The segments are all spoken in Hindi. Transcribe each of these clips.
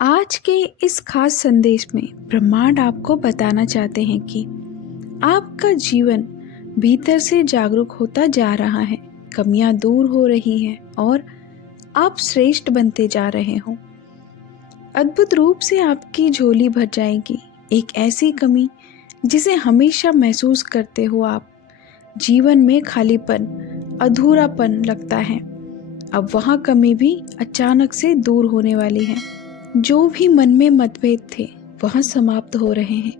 आज के इस खास संदेश में ब्रह्मांड आपको बताना चाहते हैं कि आपका जीवन भीतर से जागरूक होता जा रहा है, कमियां दूर हो रही हैं और आप श्रेष्ठ बनते जा रहे हो। अद्भुत रूप से आपकी झोली भर जाएगी। एक ऐसी कमी जिसे हमेशा महसूस करते हो आप, जीवन में खालीपन, अधूरापन लगता है। अब वह कमी भी अचानक से दूर होने वाली है। जो भी मन में मतभेद थे वह समाप्त हो रहे हैं।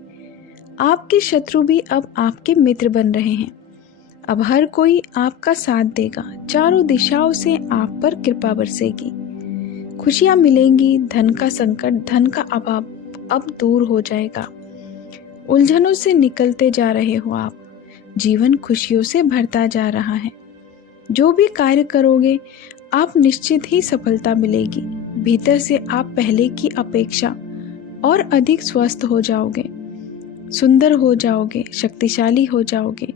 आपके शत्रु भी अब आपके मित्र बन रहे हैं। अब हर कोई आपका साथ देगा। चारों दिशाओं से आप पर कृपा बरसेगी। खुशियां मिलेंगी। धन का संकट, धन का अभाव अब दूर हो जाएगा। उलझनों से निकलते जा रहे हो आप। जीवन खुशियों से भरता जा रहा है। जो भी कार्य करोगे आप निश्चित ही सफलता मिलेगी। भीतर से आप पहले की अपेक्षा और अधिक स्वस्थ हो जाओगे, सुंदर हो जाओगे, शक्तिशाली हो जाओगे।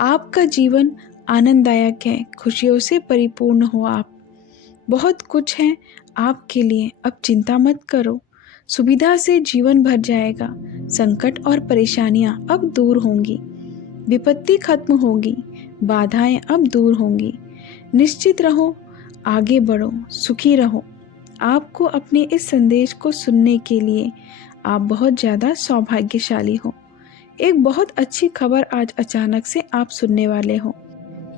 आपका जीवन आनंददायक है, खुशियों से परिपूर्ण हो आप। बहुत कुछ है आपके लिए, अब चिंता मत करो। सुविधा से जीवन भर जाएगा। संकट और परेशानियां अब दूर होंगी। विपत्ति खत्म होगी। बाधाएं अब दूर होंगी। निश्चित रहो, आगे बढ़ो, सुखी रहो। आपको अपने इस संदेश को सुनने के लिए आप बहुत ज़्यादा सौभाग्यशाली हो। एक बहुत अच्छी खबर आज अचानक से आप सुनने वाले हो।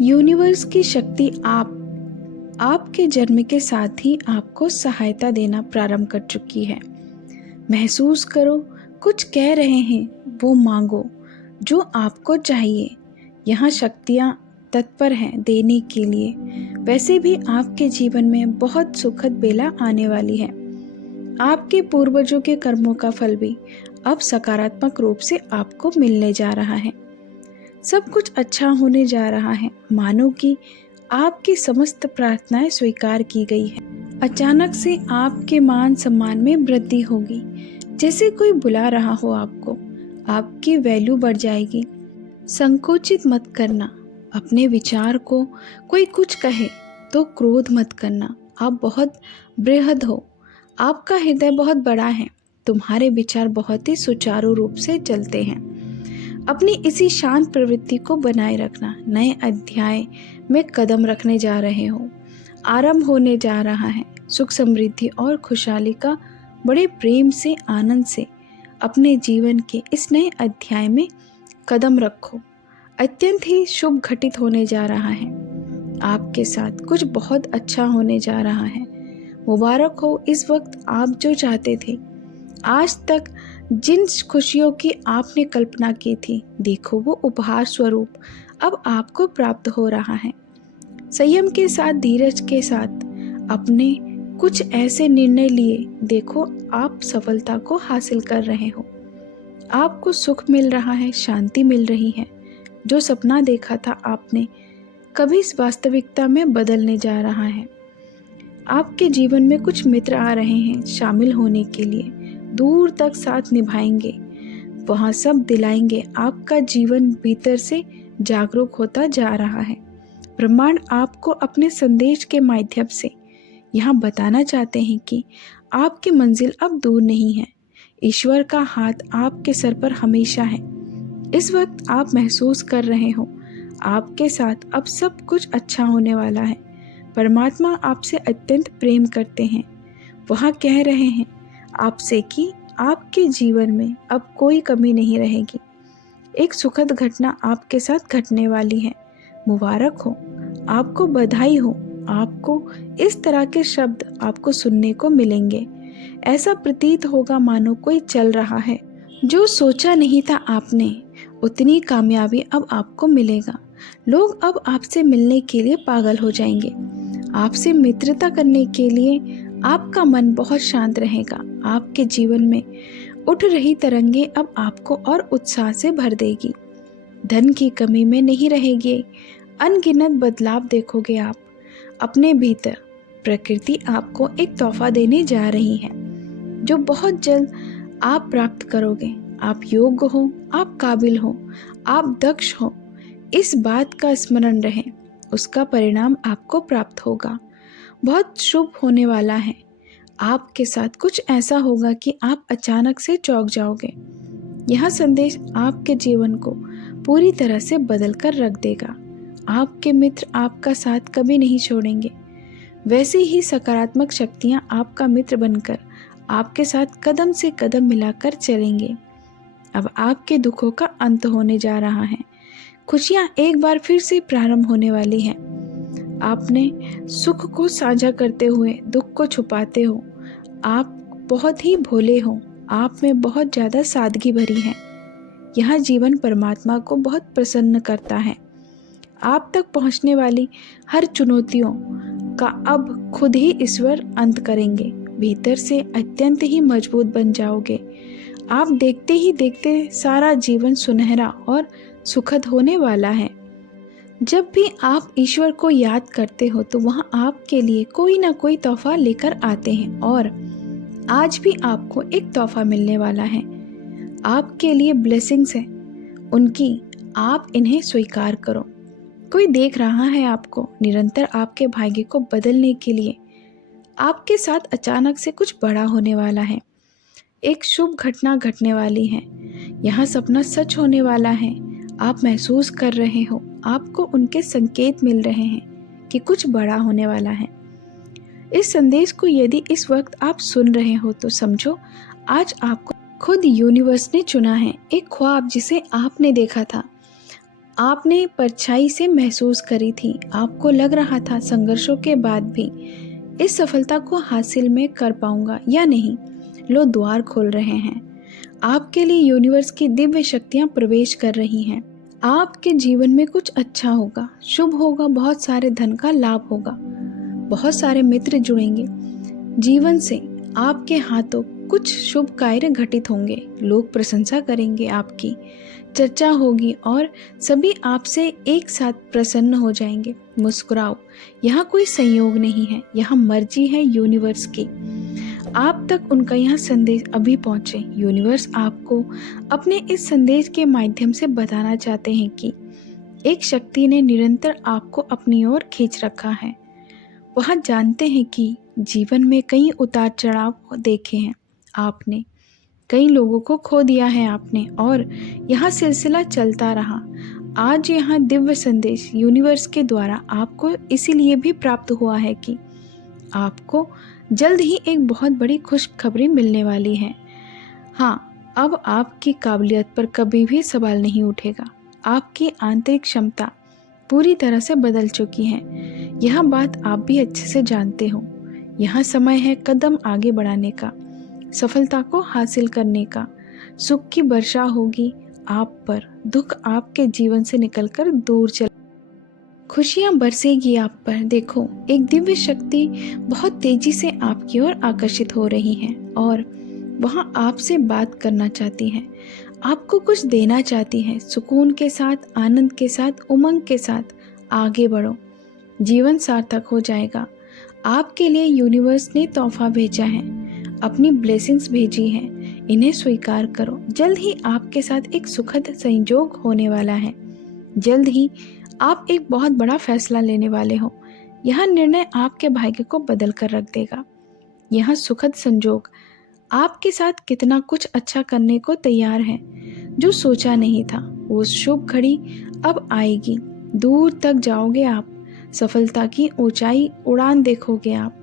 यूनिवर्स की शक्ति आपके जन्म के साथ ही आपको सहायता देना प्रारंभ कर चुकी है। महसूस करो, कुछ कह रहे हैं, वो मांगो जो आपको चाहिए। यहाँ शक्तियाँ तत्पर हैं देने के लिए। वैसे भी आपके जीवन में बहुत सुखद बेला आने वाली है। आपके पूर्वजों के कर्मों का फल भी अब सकारात्मक रूप से आपको मिलने जा रहा है। सब कुछ अच्छा होने जा रहा है। मानो कि आपकी समस्त प्रार्थनाएं स्वीकार की गई है। अचानक से आपके मान सम्मान में वृद्धि होगी। जैसे कोई बुला रहा हो आपको, आपकी वैल्यू बढ़ जाएगी। संकोचित मत करना। अपने विचार को कोई कुछ कहे तो क्रोध मत करना। आप बहुत बृहद हो। आपका हृदय बहुत बड़ा है। तुम्हारे विचार बहुत ही सुचारू रूप से चलते हैं। अपनी इसी शांत प्रवृत्ति को बनाए रखना। नए अध्याय में कदम रखने जा रहे हो। आरंभ होने जा रहा है। सुख, समृद्धि और खुशहाली का बड़े प्रेम से, आनंद से अपने जीवन के इस नए अध्याय में कदम रखो। अत्यंत ही शुभ घटित होने जा रहा है। आपके साथ कुछ बहुत अच्छा होने जा रहा है। मुबारक हो। इस वक्त आप जो चाहते थे, आज तक जिन खुशियों की आपने कल्पना की थी, देखो वो उपहार स्वरूप अब आपको प्राप्त हो रहा है। संयम के साथ, धीरज के साथ अपने कुछ ऐसे निर्णय लिए, देखो आप सफलता को हासिल कर रहे हो। आपको सुख मिल रहा है, शांति मिल रही है। जो सपना देखा था आपने, कभी इस वास्तविकता में बदलने जा रहा है। आपके जीवन में कुछ मित्र आ रहे हैं शामिल होने के लिए। दूर तक साथ निभाएंगे, वहाँ सब दिलाएंगे। आपका जीवन भीतर से जागरूक होता जा रहा है। ब्रह्मांड आपको अपने संदेश के माध्यम से यहाँ बताना चाहते हैं कि आपकी मंजिल अब दूर नहीं है। ईश्वर का हाथ आपके सर पर हमेशा है। इस वक्त आप महसूस कर रहे हो, आपके साथ अब सब कुछ अच्छा होने वाला है। परमात्मा आपसे अत्यंत प्रेम करते हैं। वह कह रहे हैं आपसे कि आपके जीवन में अब कोई कमी नहीं रहेगी। एक सुखद घटना आपके साथ घटने वाली है। मुबारक हो, आपको बधाई हो। आपको इस तरह के शब्द आपको सुनने को मिलेंगे। ऐसा प्रतीत होगा मानो कोई चल रहा है। जो सोचा नहीं था आपने, उतनी कामयाबी अब आपको मिलेगा। लोग अब आपसे मिलने के लिए पागल हो जाएंगे। आपसे मित्रता करने के लिए आपका मन बहुत शांत रहेगा। आपके जीवन में उठ रही तरंगे अब आपको और उत्साह से भर देगी। धन की कमी में नहीं रहेगी। अनगिनत बदलाव देखोगे आप अपने भीतर। प्रकृति आपको एक तोहफा देने जा रही है जो बहुत जल्द आप प्राप्त करोगे। आप योग्य हो, आप काबिल हो, आप दक्ष हो। इस बात का स्मरण रहे, उसका परिणाम आपको प्राप्त होगा। बहुत शुभ होने वाला है। आपके साथ कुछ ऐसा होगा कि आप अचानक से चौंक जाओगे। यह संदेश आपके जीवन को पूरी तरह से बदल कर रख देगा। आपके मित्र आपका साथ कभी नहीं छोड़ेंगे। वैसी ही सकारात्मक शक्तियाँ आपका मित्र बनकर आपके साथ कदम से कदम मिलाकर चलेंगे। अब आपके दुखों का अंत होने जा रहा है। खुशियाँ एक बार फिर से प्रारंभ होने वाली हैं। आपने सुख को साझा करते हुए दुख को छुपाते हो। आप बहुत ही भोले हो। आप में बहुत ज़्यादा सादगी भरी है। यह जीवन परमात्मा को बहुत प्रसन्न करता है। आप तक पहुंचने वाली हर चुनौतियों का अब खुद ही ईश्वर अंत करेंगे। भीतर से अत्यंत ही मजबूत बन जाओगे। आप देखते ही देखते सारा जीवन सुनहरा और सुखद होने वाला है। जब भी आप ईश्वर को याद करते हो तो वह आपके लिए कोई ना कोई तोहफा लेकर आते हैं और आज भी आपको एक तोहफा मिलने वाला है। आपके लिए ब्लेसिंग्स है उनकी, आप इन्हें स्वीकार करो। कोई देख रहा है आपको, निरंतर आपके भाग्य को बदलने के लिए। आपके साथ अचानक से कुछ बड़ा होने वाला है। एक शुभ घटना घटने वाली है। यह सपना सच होने वाला है। आप महसूस कर रहे हो, आपको उनके संकेत मिल रहे हैं कि कुछ बड़ा होने वाला है। इस संदेश को यदि इस वक्त आप सुन रहे हो तो समझो आज आपको खुद यूनिवर्स ने चुना है। एक ख्वाब जिसे आपने देखा था, आपने परछाई से महसूस करी थी। आपको लग रहा था संघर्षों के बाद भी इस सफलता को हासिल में कर पाऊंगा या नहीं। लो द्वार खोल रहे हैं। आपके लिए यूनिवर्स की दिव्य शक्तियां प्रवेश कर रही हैं। आपके जीवन में कुछ अच्छा होगा, शुभ होगा, बहुत सारे धन का लाभ होगा, बहुत सारे मित्र जुड़ेंगे। जीवन से आपके हाथों कुछ शुभ कार्य घटित होंगे। लोग प्रशंसा करेंगे, आपकी चर्चा होगी और सभी आपसे एक साथ प्रसन्न हो जाएंगे। मुस्कुराओ, यहाँ कोई संयोग नहीं है, यहाँ मर्जी है यूनिवर्स की। आप तक उनका यह संदेश अभी पहुँचे। यूनिवर्स आपको अपने इस संदेश के माध्यम से बताना चाहते हैं कि एक शक्ति ने निरंतर आपको अपनी ओर खींच रखा है। वह जानते हैं कि जीवन में कई उतार चढ़ाव देखे हैं आपने, कई लोगों को खो दिया है आपने, और यह सिलसिला चलता रहा। आज यह दिव्य संदेश यूनिवर्स के द्वारा आपको इसीलिए भी प्राप्त हुआ है कि आपको जल्द ही एक बहुत बड़ी खुशखबरी मिलने वाली है। हाँ, अब आपकी काबिलियत पर कभी भी सवाल नहीं उठेगा। आपकी आंतरिक क्षमता पूरी तरह से बदल चुकी है। यह बात आप भी अच्छे से जानते हो। यह समय है कदम आगे बढ़ाने का, सफलता को हासिल करने का। सुख की वर्षा होगी आप पर, दुख आपके जीवन से निकलकर दूर चले, खुशियाँ बरसेगी आप पर। देखो, एक दिव्य शक्ति बहुत तेजी से आपकी ओर आकर्षित हो रही है और वह आपसे बात करना चाहती है, आपको कुछ देना चाहती है। सुकून के साथ, आनंद के साथ, उमंग के साथ आगे बढ़ो। जीवन सार्थक हो जाएगा। आपके लिए यूनिवर्स ने तोहफा भेजा है, अपनी ब्लेसिंग्स भेजी है। इन्हें स्वीकार करो। जल्द ही आपके साथ एक सुखद संयोग होने वाला है। जल्द ही आप एक बहुत बड़ा फैसला लेने वाले हो। यह निर्णय आपके भाग्य को बदल कर रख देगा। यह सुखद संयोग आपके साथ कितना कुछ अच्छा करने को तैयार है जो सोचा नहीं था। वो शुभ घड़ी अब आएगी। दूर तक जाओगे आप, सफलता की ऊंचाई उड़ान देखोगे आप।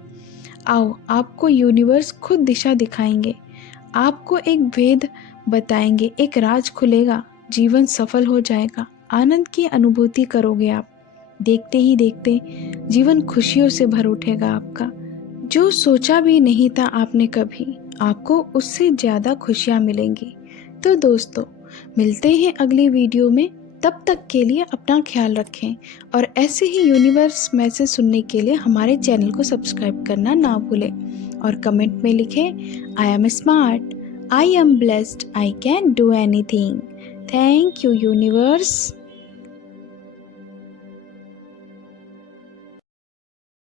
आओ, आपको यूनिवर्स खुद दिशा दिखाएंगे, आपको एक भेद बताएंगे, एक राज खुलेगा। जीवन सफल हो जाएगा। आनंद की अनुभूति करोगे आप। देखते ही देखते जीवन खुशियों से भर उठेगा आपका। जो सोचा भी नहीं था आपने कभी, आपको उससे ज़्यादा खुशियाँ मिलेंगी। तो दोस्तों, मिलते हैं अगली वीडियो में। तब तक के लिए अपना ख्याल रखें और ऐसे ही यूनिवर्स मैसेज सुनने के लिए हमारे चैनल को सब्सक्राइब करना ना भूलें और कमेंट में लिखें, I am smart, I am blessed, I can do anything. Thank you universe.